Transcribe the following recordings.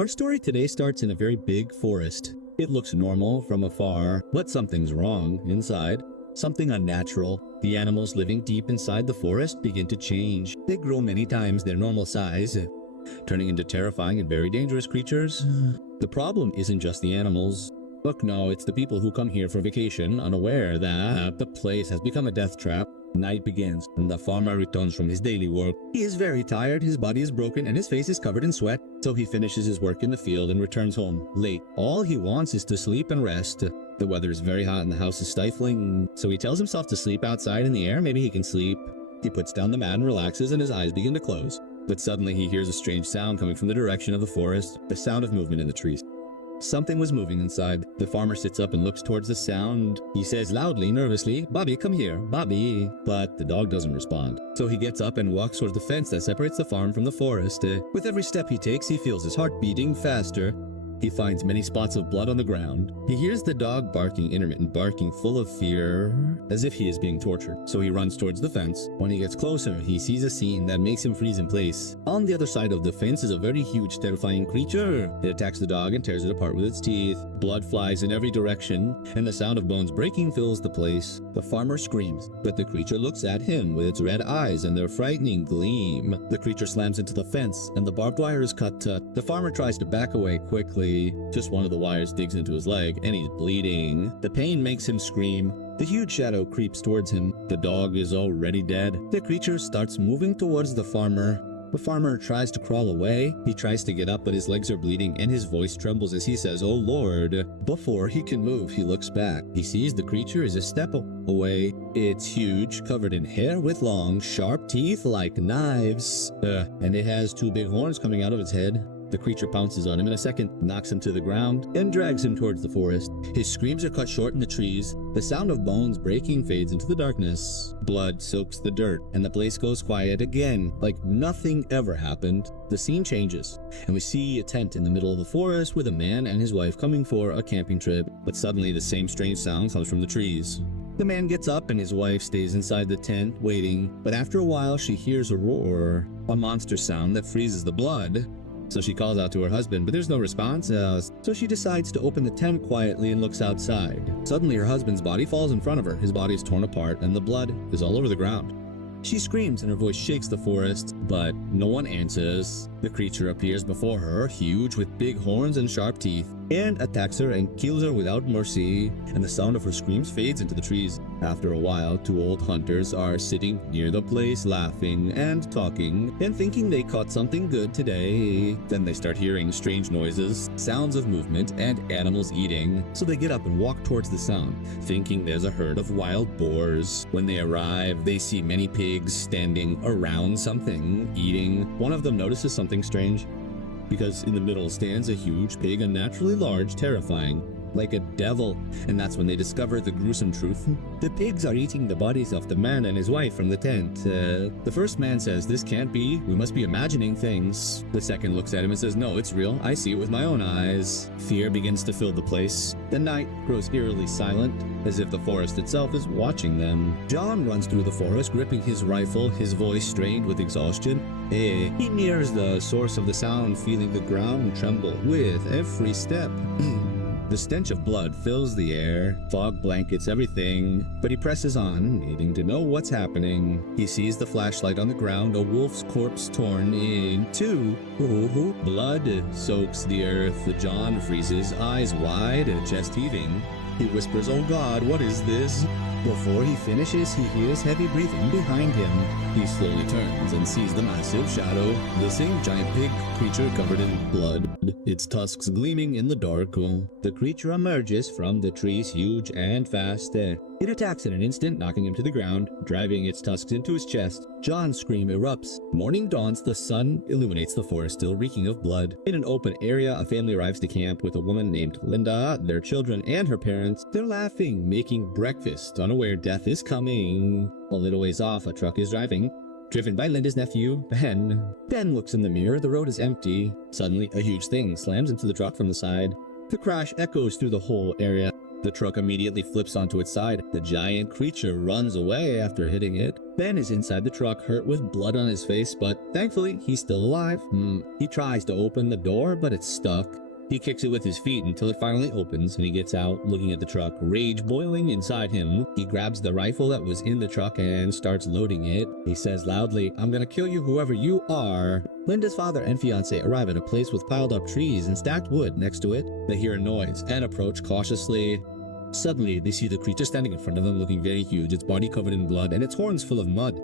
Our story today starts in a very big forest. It looks normal from afar, but something's wrong inside. Something unnatural. The animals living deep inside the forest begin to change. They grow many times their normal size, turning into terrifying and very dangerous creatures. The problem isn't just the animals. Look, no, it's the people who come here for vacation, unaware that the place has become a death trap. Night begins, and the farmer returns from his daily work. He is very tired, his body is broken, and his face is covered in sweat. So he finishes his work in the field and returns home, late. All he wants is to sleep and rest. The weather is very hot and the house is stifling, so he tells himself to sleep outside in the air, maybe he can sleep. He puts down the mat and relaxes, and his eyes begin to close. But suddenly he hears a strange sound coming from the direction of the forest, the sound of movement in the trees. Something was moving inside. The farmer sits up and looks towards the sound. He says loudly, nervously, "Bobby, come here, Bobby." But the dog doesn't respond. So he gets up and walks towards the fence that separates the farm from the forest. With every step he takes, he feels his heart beating faster. He finds many spots of blood on the ground. He hears the dog barking, intermittent barking, full of fear, as if he is being tortured. So he runs towards the fence. When he gets closer, he sees a scene that makes him freeze in place. On the other side of the fence is a very huge, terrifying creature. It attacks the dog and tears it apart with its teeth. Blood flies in every direction, and the sound of bones breaking fills the place. The farmer screams, but the creature looks at him with its red eyes and their frightening gleam. The creature slams into the fence, and the barbed wire is cut. The farmer tries to back away quickly. Just one of the wires digs into his leg, and he's bleeding. The pain makes him scream. The huge shadow creeps towards him. The dog is already dead. The creature starts moving towards the farmer. The farmer tries to crawl away. He tries to get up, but his legs are bleeding, and his voice trembles as he says, "Oh Lord." Before he can move, he looks back. He sees the creature is a step away. It's huge, covered in hair with long, sharp teeth like knives. And it has two big horns coming out of its head. The creature pounces on him in a second, knocks him to the ground, and drags him towards the forest. His screams are cut short in the trees. The sound of bones breaking fades into the darkness. Blood soaks the dirt, and the place goes quiet again, like nothing ever happened. The scene changes, and we see a tent in the middle of the forest with a man and his wife coming for a camping trip. But suddenly the same strange sound comes from the trees. The man gets up and his wife stays inside the tent, waiting. But after a while, she hears a roar, a monster sound that freezes the blood. So she calls out to her husband, but there's no response, so she decides to open the tent quietly and looks outside. Suddenly her husband's body falls in front of her. His body is torn apart and the blood is all over the ground. She screams and her voice shakes the forest, but no one answers. The creature appears before her, huge with big horns and sharp teeth, and attacks her and kills her without mercy, and the sound of her screams fades into the trees. After a while, two old hunters are sitting near the place laughing and talking and thinking they caught something good today. Then they start hearing strange noises, sounds of movement, and animals eating. So they get up and walk towards the sound, thinking there's a herd of wild boars. When they arrive, they see many pigs standing around something, eating. One of them notices something strange, because in the middle stands a huge pig, unnaturally large, terrifying, like a devil. And that's when they discover the gruesome truth. The pigs are eating the bodies of the man and his wife from the tent. The first man says, "This can't be, we must be imagining things." The second looks at him and says, "No, it's real, I see it with my own eyes." Fear begins to fill the place. The night grows eerily silent, as if the forest itself is watching them. John runs through the forest, gripping his rifle, his voice strained with exhaustion. He nears the source of the sound, feeling the ground tremble with every step. The stench of blood fills the air, fog blankets everything, but he presses on, needing to know what's happening. He sees the flashlight on the ground, a wolf's corpse torn in two. Blood soaks the earth. John freezes, eyes wide, chest heaving. He whispers, "Oh God, what is this?" Before he finishes, he hears heavy breathing behind him. He slowly turns and sees the massive shadow, the same giant pig creature covered in blood, its tusks gleaming in the dark. The creature emerges from the trees, huge and fast. It attacks in an instant, knocking him to the ground, driving its tusks into his chest. John's scream erupts. Morning dawns, the sun illuminates the forest, still reeking of blood. In an open area, a family arrives to camp with a woman named Linda, their children, and her parents. They're laughing, making breakfast, unaware death is coming. A little ways off, a truck is driving, driven by Linda's nephew, Ben. Ben looks in the mirror, the road is empty. Suddenly, a huge thing slams into the truck from the side. The crash echoes through the whole area. The truck immediately flips onto its side. The giant creature runs away after hitting it. Ben is inside the truck, hurt with blood on his face, but thankfully he's still alive. He tries to open the door, but it's stuck. He kicks it with his feet until it finally opens, and he gets out, looking at the truck, rage boiling inside him. He grabs the rifle that was in the truck and starts loading it. He says loudly, "I'm gonna kill you whoever you are." Linda's father and fiance arrive at a place with piled up trees and stacked wood next to it. They hear a noise and approach cautiously. Suddenly, they see the creature standing in front of them, looking very huge, its body covered in blood and its horns full of mud.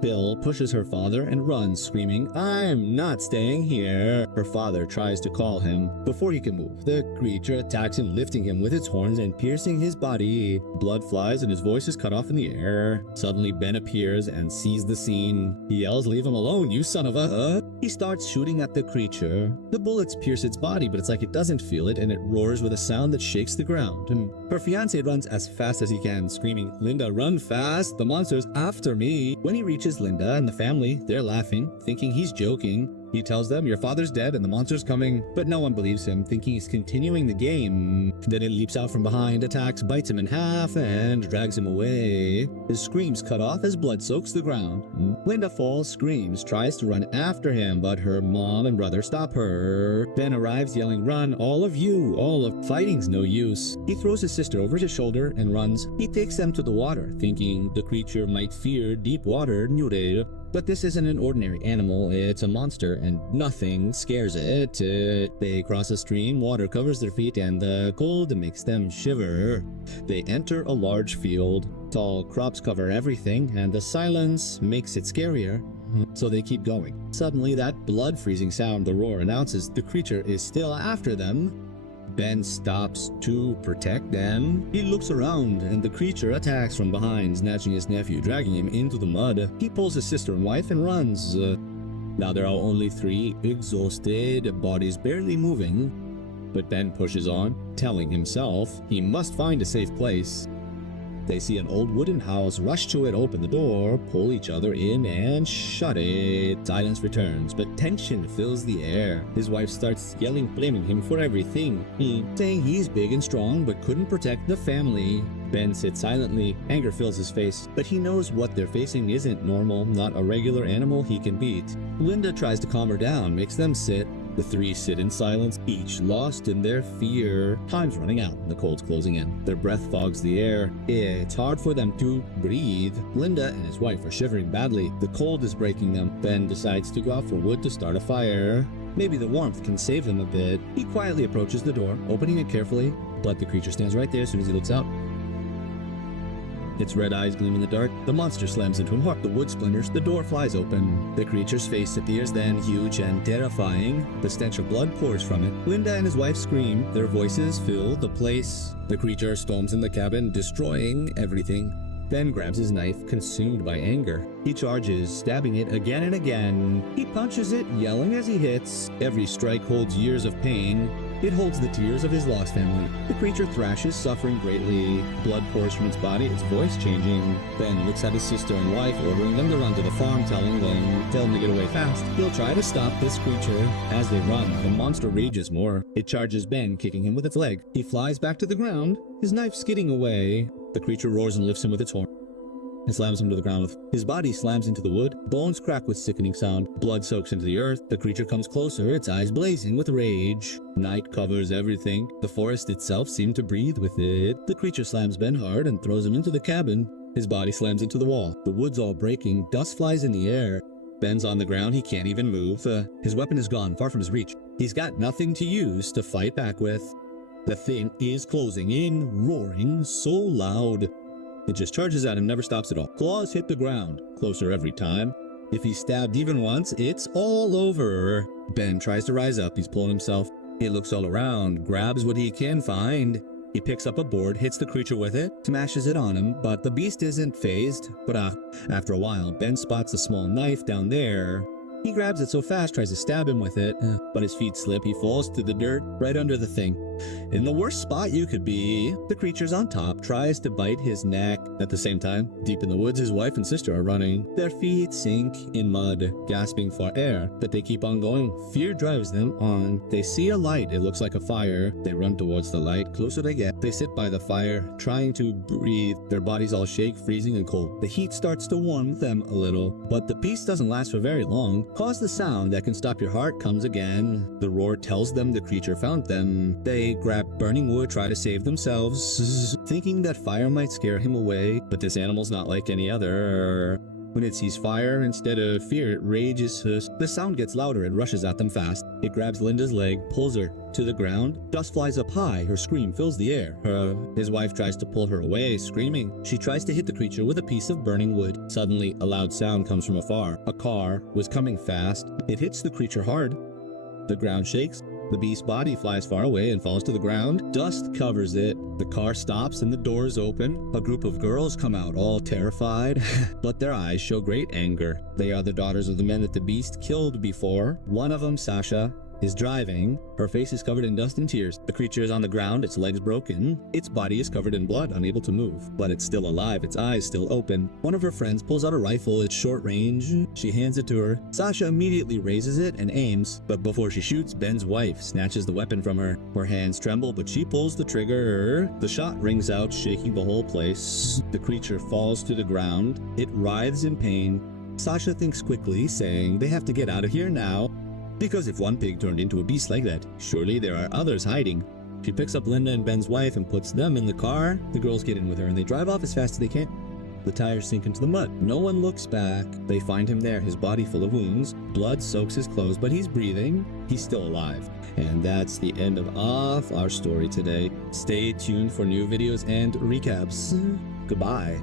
Bill pushes her father and runs, screaming, "I'm not staying here." Her father tries to call him. Before he can move, the creature attacks him, lifting him with its horns and piercing his body. Blood flies and his voice is cut off in the air. Suddenly, Ben appears and sees the scene. He yells, "Leave him alone, you son of a..." He starts shooting at the creature. The bullets pierce its body, but it's like it doesn't feel it, and it roars with a sound that shakes the ground. Her fiancé runs as fast as he can, screaming, "Linda, run fast! The monster's after me!" When he reaches Linda and the family, they're laughing, thinking he's joking. He tells them, "Your father's dead and the monster's coming," but no one believes him, thinking he's continuing the game. Then it leaps out from behind, attacks, bites him in half, and drags him away. His screams cut off as blood soaks the ground. Linda falls, screams, tries to run after him, but her mom and brother stop her. Ben arrives yelling, "Run, all of you, all of fighting's no use." He throws his sister over his shoulder and runs. He takes them to the water, thinking the creature might fear deep water, but this isn't an ordinary animal, it's a monster, and nothing scares it. They cross a stream, water covers their feet, and the cold makes them shiver. They enter a large field. Tall crops cover everything, and the silence makes it scarier. So they keep going. Suddenly, that blood-freezing sound, the roar, announces the creature is still after them. Ben stops to protect them. He looks around, and the creature attacks from behind, snatching his nephew, dragging him into the mud. He pulls his sister and wife and runs. Now there are only 3, exhausted, bodies barely moving. But Ben pushes on, telling himself he must find a safe place. They see an old wooden house, rush to it, open the door, pull each other in, and shut it. Silence returns, but tension fills the air. His wife starts yelling, blaming him for everything, saying he's big and strong, but couldn't protect the family. Ben sits silently. Anger fills his face, but he knows what they're facing isn't normal, not a regular animal he can beat. Linda tries to calm her down, makes them sit. The 3 sit in silence, each lost in their fear. Time's running out, and the cold's closing in. Their breath fogs the air. It's hard for them to breathe. Linda and his wife are shivering badly. The cold is breaking them. Ben decides to go out for wood to start a fire. Maybe the warmth can save them a bit. He quietly approaches the door, opening it carefully, but the creature stands right there as soon as he looks out. Its red eyes gleam in the dark. The monster slams into him hard. The wood splinters. The door flies open. The creature's face appears then, huge and terrifying. The stench of blood pours from it. Linda and his wife scream. Their voices fill the place. The creature storms in the cabin, destroying everything. Ben grabs his knife, consumed by anger. He charges, stabbing it again and again. He punches it, yelling as he hits. Every strike holds years of pain. It holds the tears of his lost family. The creature thrashes, suffering greatly. Blood pours from its body, its voice changing. Ben looks at his sister and wife, ordering them to run to the farm, telling them to get away fast. He'll try to stop this creature. As they run, the monster rages more. It charges Ben, kicking him with its leg. He flies back to the ground, his knife skidding away. The creature roars and lifts him with its horn and slams him to the ground. His body slams into the wood. Bones crack with sickening sound. Blood soaks into the earth. The creature comes closer, its eyes blazing with rage. Night covers everything. The forest itself seemed to breathe with it. The creature slams Ben hard and throws him into the cabin. His body slams into the wall. The wood's all breaking. Dust flies in the air. Ben's on the ground. He can't even move. His weapon is gone, far from his reach. He's got nothing to use to fight back with. The thing is closing in, roaring so loud. It just charges at him, never stops at all. Claws hit the ground, closer every time. If he's stabbed even once, it's all over. Ben tries to rise up, he's pulling himself. He looks all around, grabs what he can find. He picks up a board, hits the creature with it, smashes it on him, but the beast isn't fazed. But after a while, Ben spots a small knife down there. He grabs it so fast, tries to stab him with it. but his feet slip. He falls to the dirt right under the thing. In the worst spot you could be, the creature's on top, tries to bite his neck. At the same time, deep in the woods, his wife and sister are running. Their feet sink in mud, gasping for air, but they keep on going. Fear drives them on. They see a light. It looks like a fire. They run towards the light. Closer they get. They sit by the fire, trying to breathe. Their bodies all shake, freezing and cold. The heat starts to warm them a little, but the peace doesn't last for very long. Cause the sound that can stop your heart comes again. The roar tells them the creature found them. They grab burning wood, try to save themselves, thinking that fire might scare him away, but this animal's not like any other. When it sees fire, instead of fear, it rages. The sound gets louder. It rushes at them fast. It grabs Linda's leg, pulls her to the ground. Dust flies up high. Her scream fills the air. His wife tries to pull her away, screaming. She tries to hit the creature with a piece of burning wood. Suddenly, a loud sound comes from afar. A car was coming fast. It hits the creature hard. The ground shakes. The beast's body flies far away and falls to the ground. Dust covers it. The car stops and the doors open. A group of girls come out, all terrified, but their eyes show great anger. They are the daughters of the men that the beast killed before. One of them, Sasha, is driving. Her face is covered in dust and tears. The creature is on the ground, its legs broken. Its body is covered in blood, unable to move. But it's still alive, its eyes still open. One of her friends pulls out a rifle, it's short range. She hands it to her. Sasha immediately raises it and aims. But before she shoots, Ben's wife snatches the weapon from her. Her hands tremble, but she pulls the trigger. The shot rings out, shaking the whole place. The creature falls to the ground. It writhes in pain. Sasha thinks quickly, saying, they have to get out of here now. Because if one pig turned into a beast like that, surely there are others hiding. She picks up Linda and Ben's wife and puts them in the car. The girls get in with her and they drive off as fast as they can. The tires sink into the mud. No one looks back. They find him there, his body full of wounds. Blood soaks his clothes, but he's breathing. He's still alive. And that's the end of our story today. Stay tuned for new videos and recaps. Goodbye.